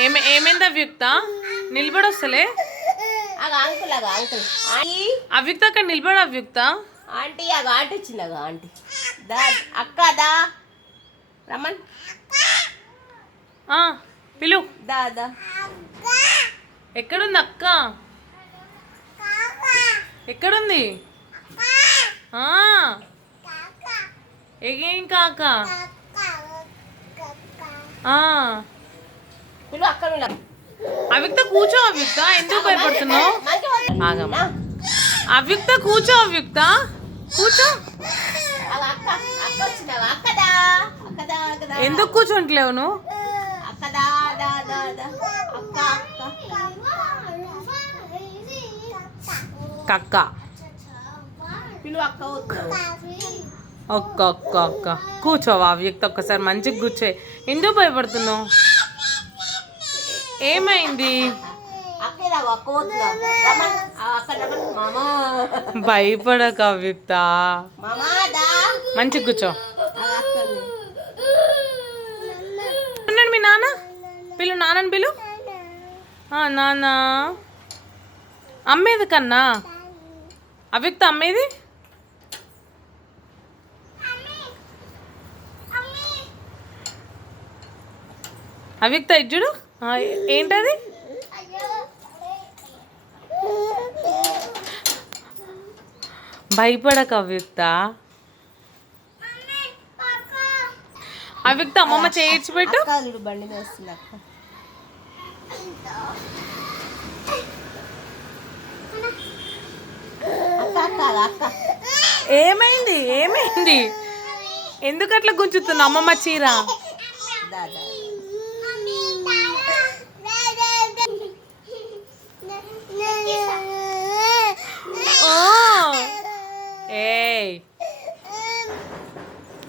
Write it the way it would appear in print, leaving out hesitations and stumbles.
ఏమైంది అవ్యుక్త? నిలబడొస్తలే అవ్యుక్త, అక్కడ నిలబడ అవ్యుక్త. Aunty aunty వచ్చింది ఆంటీ అక్క దా రమన్ పిలు. దా ఎక్కడుంది అక్క? ఎక్కడుంది? ఏం కాక అవ్యుక్త కూర్చో. అవ్యుక్త ఎందుకు భయపడుతున్నావు? అవ్యుక్త కూర్చో. అవ్యుక్త కూర్చో. ఎందుకు కూర్చోంటలేవు నువ్వు? కక్క ఒక్క ఒక్క ఒక్క కూర్చోవా అవ్యుక్త? ఒక్కసారి మంచిగా కూర్చో. ఎందుకు భయపడుతున్నావు? ఏమైంది? భయపడక అవ్యుక్త, మంచిగా కూర్చో. మీ నాన్న పిలు, నాన్నని పిలు. నాన్న అమ్మేది కన్నా అవ్యుక్త అమ్మేది. అవ్యుక్త ఇచ్చుడు ఏంటది? భయపడక అవ్యుక్త. అవ్యుక్త అమ్మమ్మ చేయించిపెట్టు. బండి వస్తుంది అక్క. ఏమైంది? ఏమైంది? ఎందుకు అట్లా గుంజుతున్నా అమ్మమ్మ చీర?